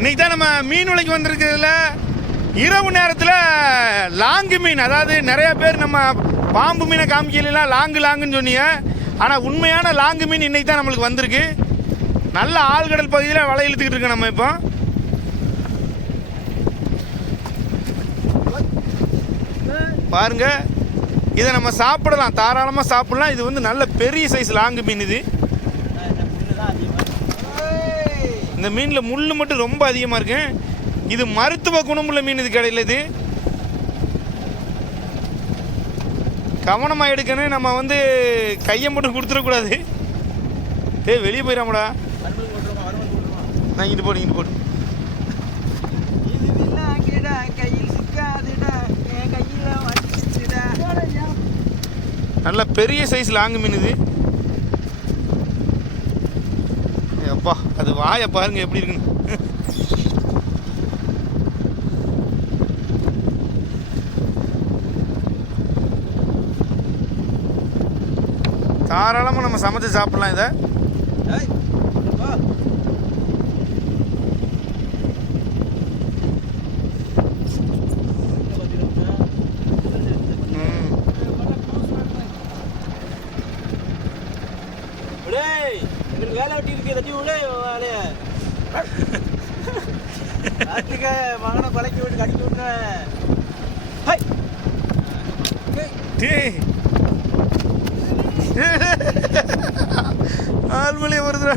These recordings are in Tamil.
இன்னைக்கு தான் நம்ம மீன் விலைக்கு வந்திருக்கிறதுல இரவு நேரத்தில் லாங்கு மீன். அதாவது நிறைய பேர் நம்ம பாம்பு மீனை காமிக்கலாம் லாங்கு லாங்குன்னு சொன்னீங்க. ஆனால் உண்மையான லாங்கு மீன் இன்னைக்கு தான் நம்மளுக்கு வந்திருக்கு. நல்ல ஆழ்கடல் பகுதியில் வலை இழுத்துக்கிட்டு இருக்கோம் நம்ம இப்போ. பாருங்க இதை நம்ம சாப்பிடலாம். தாராளமாக சாப்பிடலாம். இது வந்து நல்ல பெரிய சைஸ் லாங்கு மீன் இது. இந்த மீனில் முள் மட்டும் ரொம்ப அதிகமாக இருக்கு. இது மருத்துவ குணமுள்ள மீன் இது கடையில் இது. கவனமாக எடுக்கணும். நம்ம வந்து கையை மட்டும் கொடுத்துடக்கூடாது ஏ வெளியே போயிடாமடா. நான் இங்கிட்டு போடு இங்கிட்டு போடு. கையில் சிக்காதுடா நல்ல பெரிய சைஸ் லாங்கு மீன் இது ஏய் அப்பா அது வாயை பாருங்க எப்படி இருக்குன்னு. தாராளமாக நம்ம சமைச்சு சாப்பிட்லாம் இதை ஏய் வா ம் டேய் இருக்கு தட்டி விடு. வேலைய ராத்திரிக்க மகனை கொலைக்கு விட்டு கடிக்க விட்டு ஆள்மொழியை வருதுடா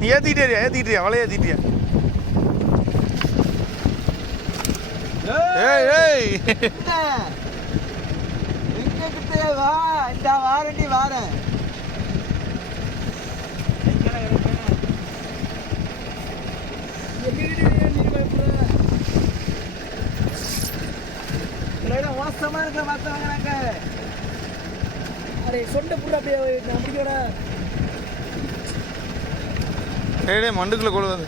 நீ ஏற்றிக்கிட்டியா ஏற்றிக்கிட்டியா வலைய ஏற்றிட்டியா ஏய் ஏய். எங்க கிட்ட வா இந்த வாரண்டி வாரேன் மோசமா இருக்க? மத்தவங்க எனக்கு அரே சொண்ட புள்ள அப்படியே நம்பிக்கையோட டேய் மண்டுக்குள்ளே கொள்வது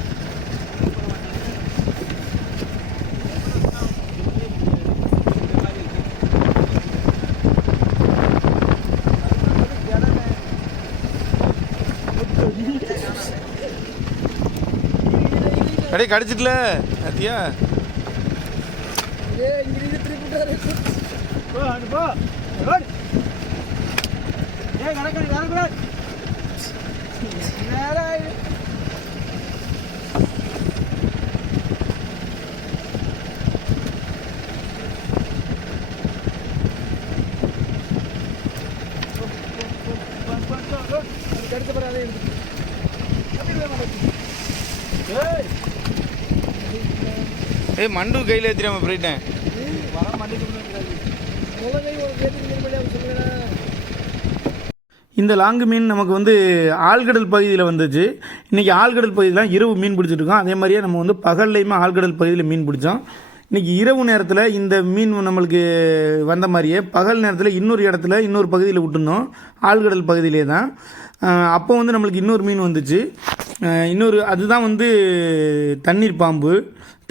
நேரா இரு. அதுக்கு அடுத்த பிறகு அதே இருக்கு அப்படி விட மாட்டேங்குது ஏய் ஏய் மண்டு கையில் ஏற்றிடாம போயிட்டேன். இந்த லாங்கு மீன் நமக்கு வந்து ஆழ்கடல் பகுதியில் வந்துச்சு. இன்றைக்கி ஆழ்கடல் பகுதியில் இரவு மீன் பிடிச்சிட்டுருக்கும் அதே மாதிரியே நம்ம வந்து பகல்லையுமே ஆழ்கடல் பகுதியில் மீன் பிடிச்சோம். இன்றைக்கி இரவு நேரத்தில் இந்த மீன் நம்மளுக்கு வந்த மாதிரியே பகல் நேரத்தில் இன்னொரு இடத்துல இன்னொரு பகுதியில் விட்டுருந்தோம். ஆழ்கடல் பகுதியிலே தான். அப்போ வந்து நம்மளுக்கு இன்னொரு மீன் வந்துச்சு. இன்னொரு அதுதான் வந்து தண்ணீர் பாம்பு.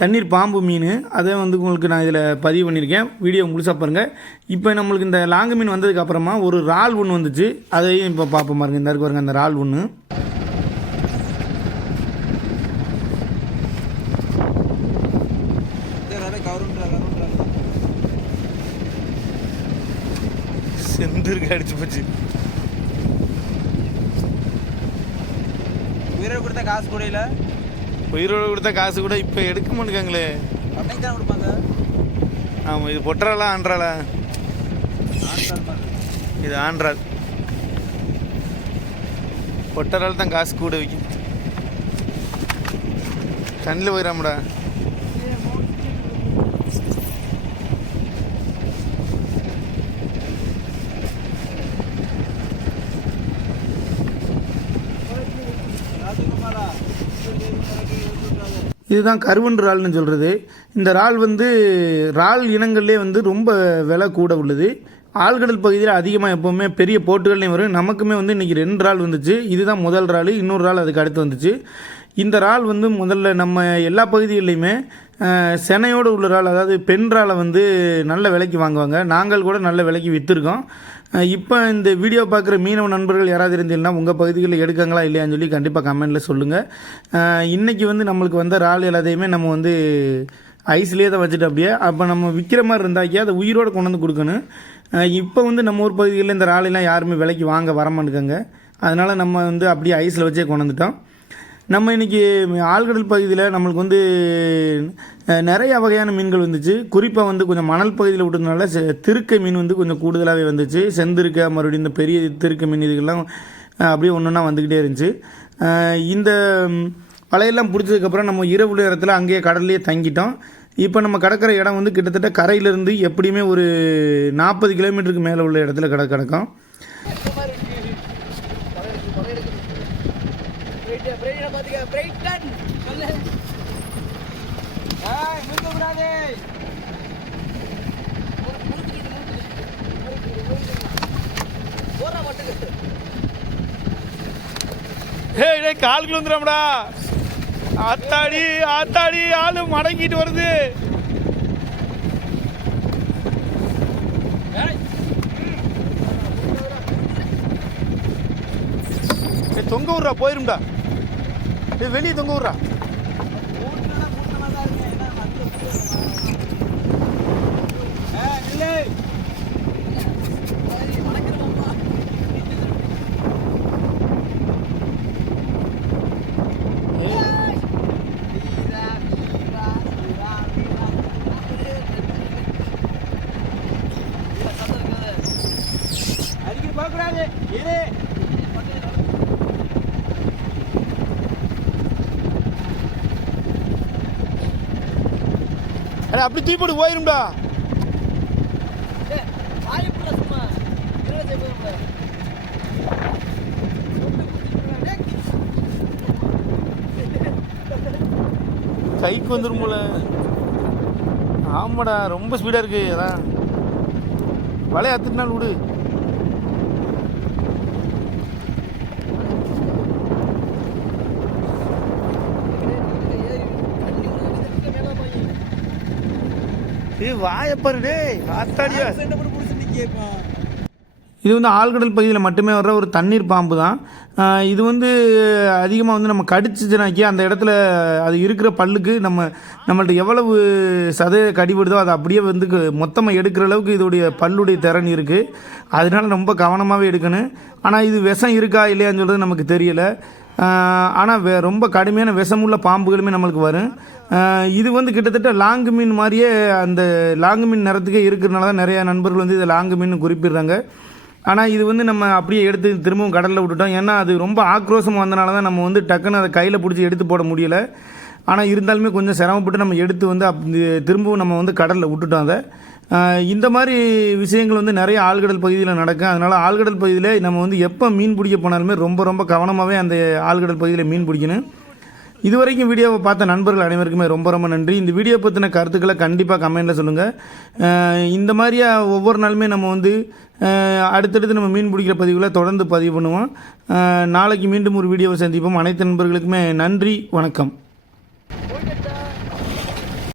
தண்ணீர் பாம்பு மீன் அதை வந்து உங்களுக்கு நான் இதில் பதிவு பண்ணியிருக்கேன். வீடியோ முழுசாக பாருங்கள் இப்போ நம்மளுக்கு இந்த லாங்கு மீன் வந்ததுக்கு அப்புறமா ஒரு இறால் ஒன்று வந்துச்சு. அதையும் இப்போ பார்ப்போம் பாருங்க. இந்த இருக்கு பாருங்க அந்த இறால் ஒன்று செந்திருக்கு அடிச்சு போச்சு. உயிரை கொடுத்த காசு கூடையில உயிரோடு கொடுத்த காசு கூட இப்போ எடுக்க மாட்டேங்காங்களே தான் கொடுப்பாங்க ஆமாம் இது பொட்டராளா ஆன்றாளா இது ஆன்றாள் பொட்டரால் தான் காசு கூட வைக்கும். தண்ணியில் போயிடாமடா ராஜகுமாரா? இதுதான் கருவன் இறால்னு சொல்கிறது இந்த இறால் வந்து இறால் இனங்கள்லேயே வந்து ரொம்ப விலை கூட உள்ளது. ஆழ்கடல் பகுதியில் அதிகமாக எப்போவுமே பெரிய போட்டுகள்லையும் வரும். நமக்குமே வந்து இன்றைக்கி ரெண்டு இறால் வந்துச்சு. இதுதான் முதல் இறால் இன்னொரு இறால் அதுக்கு அடுத்து வந்துச்சு. இந்த இறால் வந்து முதல்ல நம்ம எல்லா பகுதிகளிலையுமே செனையோடு உள்ள இறால் அதாவது பெண் இறாலை வந்து நல்ல விலைக்கு வாங்குவாங்க. நாங்கள் கூட நல்ல விலைக்கு விற்றுருக்கோம் இப்போ இந்த வீடியோ பார்க்குற மீனவ நண்பர்கள் யாராவது இருந்தீங்கன்னா உங்கள் பகுதிகளில் எடுக்காங்களா இல்லையான்னு சொல்லி கண்டிப்பாக கமெண்ட்டில் சொல்லுங்கள் இன்றைக்கி வந்து நம்மளுக்கு வந்த இறால் எல்லாத்தையுமே நம்ம வந்து ஐஸ்லேயே தான் வச்சுட்டு அப்படியே அப்போ நம்ம விற்கிற மாதிரி இருந்தாக்கி அதை உயிரோடு கொண்டு வந்து கொடுக்கணும். இப்போ வந்து நம்ம ஊர் பகுதிகளில் இந்த இறாலெல்லாம் யாருமே விலைக்கு வாங்க வரமாட்டேங்க அதனால் நம்ம வந்து அப்படியே ஐஸில் வச்சே கொண்டு வந்துட்டோம். நம்ம இன்றைக்கி ஆழ்கடல் பகுதியில் நம்மளுக்கு வந்து நிறைய வகையான மீன்கள் வந்துச்சு. குறிப்பாக வந்து கொஞ்சம் மணல் பகுதியில் விட்டதுனால திருக்கை மீன் வந்து கொஞ்சம் கூடுதலாகவே வந்துச்சு. செந்திருக்கை மறுபடியும் இந்த பெரிய திருக்கை மீன் இதுக்கெல்லாம் அப்படியே ஒன்று ஒன்றா வந்துக்கிட்டே இருந்துச்சு. இந்த வலையெல்லாம் பிடிச்சதுக்கப்புறம் நம்ம இரவு நேரத்தில் அங்கேயே கடல்லையே தங்கிட்டோம். இப்போ நம்ம கடற்கிற இடம் வந்து கிட்டத்தட்ட கரையிலேருந்து எப்படியுமே ஒரு நாற்பது கிலோமீட்டருக்கு மேலே உள்ள இடத்துல கிட கிடக்கும். ஏய் டேய் காலுக்குள்ள வந்துடாமடா ஆத்தாடி ஆத்தாடி ஆளு மடங்கிட்டு வருது. ஏய், தொங்க விட்றா போயிரும்டா. ஏய் வெளியே தொங்க விட்றா. கூட்டம்னா கூட்டமா தான் இருக்கு. என்ன மத்திய ஏய், நில்லு. அடிக்கடி போகக்கூடாது இரு அட அப்படி தூக்கிப்போட்டு போயிரும்டா. கைக்கு வந்துடும் போல. ஆமாடா ரொம்ப ஸ்பீடாக இருக்கு அதான். வலைய அத்துட்டு நாள் விடு வாயப்பாரு டேய் ஆத்தாடியா இது வந்து ஆழ்கடல் பகுதியில் மட்டுமே வர்ற ஒரு தண்ணீர் பாம்பு தான். இது வந்து அதிகமாக வந்து நம்ம கடிச்சிச்சுனாக்கி அந்த இடத்துல அது இருக்கிற பல்லுக்கு நம்ம நம்மள்ட்ட எவ்வளவு சதை கடிபடுதோ அதை அப்படியே வந்து மொத்தமாக எடுக்கிற அளவுக்கு இதோடைய பல்லுடைய திறன் இருக்குது அதனால ரொம்ப கவனமாகவே எடுக்கணும். ஆனால் இது விஷம் இருக்கா இல்லையான்னு சொல்கிறது நமக்கு தெரியலை. ஆனால் வே ரொம்ப கடுமையான விஷமுள்ள பாம்புகளுமே நம்மளுக்கு வரும். இது வந்து கிட்டத்தட்ட லாங்கு மீன் மாதிரியே அந்த லாங்கு மீன் நிறத்துக்கே இருக்கிறனால தான் நிறையா நண்பர்கள் வந்து இதை லாங்கு மீன் குறிப்பிடுறாங்க. ஆனால் இது வந்து நம்ம அப்படியே எடுத்து திரும்பவும் கடலில் விட்டுட்டோம். ஏன்னா அது ரொம்ப ஆக்ரோஷம் வந்தனால தான் நம்ம வந்து டக்குன்னு அதை கையில் பிடிச்சி எடுத்து போட முடியல. ஆனால் இருந்தாலுமே கொஞ்சம் சிரமப்பட்டு நம்ம எடுத்து வந்து அப் திரும்பவும் நம்ம வந்து கடலில் விட்டுட்டோம் அதை. இந்த மாதிரி விஷயங்கள் வந்து நிறைய ஆழ்கடல் பகுதியில் நடக்கும் அதனால் ஆழ்கடல் பகுதியில் நம்ம வந்து எப்போ மீன் பிடிக்க போனாலுமே ரொம்ப ரொம்ப கவனமாகவே அந்த ஆழ்கடல் பகுதியில் மீன் பிடிக்கணும். இதுவரைக்கும் வீடியோவை பார்த்த நண்பர்கள் அனைவருக்குமே ரொம்ப ரொம்ப நன்றி. இந்த வீடியோ பற்றின கருத்துக்களை கண்டிப்பாக கமெண்ட்டில் சொல்லுங்கள் இந்த மாதிரியா ஒவ்வொரு நாளுமே நம்ம வந்து அடுத்தடுத்து நம்ம மீன் பிடிக்கிற பதிவுகளை தொடர்ந்து பதிவு பண்ணுவோம். நாளைக்கு மீண்டும் ஒரு வீடியோவை சந்திப்போம். அனைத்து நண்பர்களுக்குமே நன்றி வணக்கம்.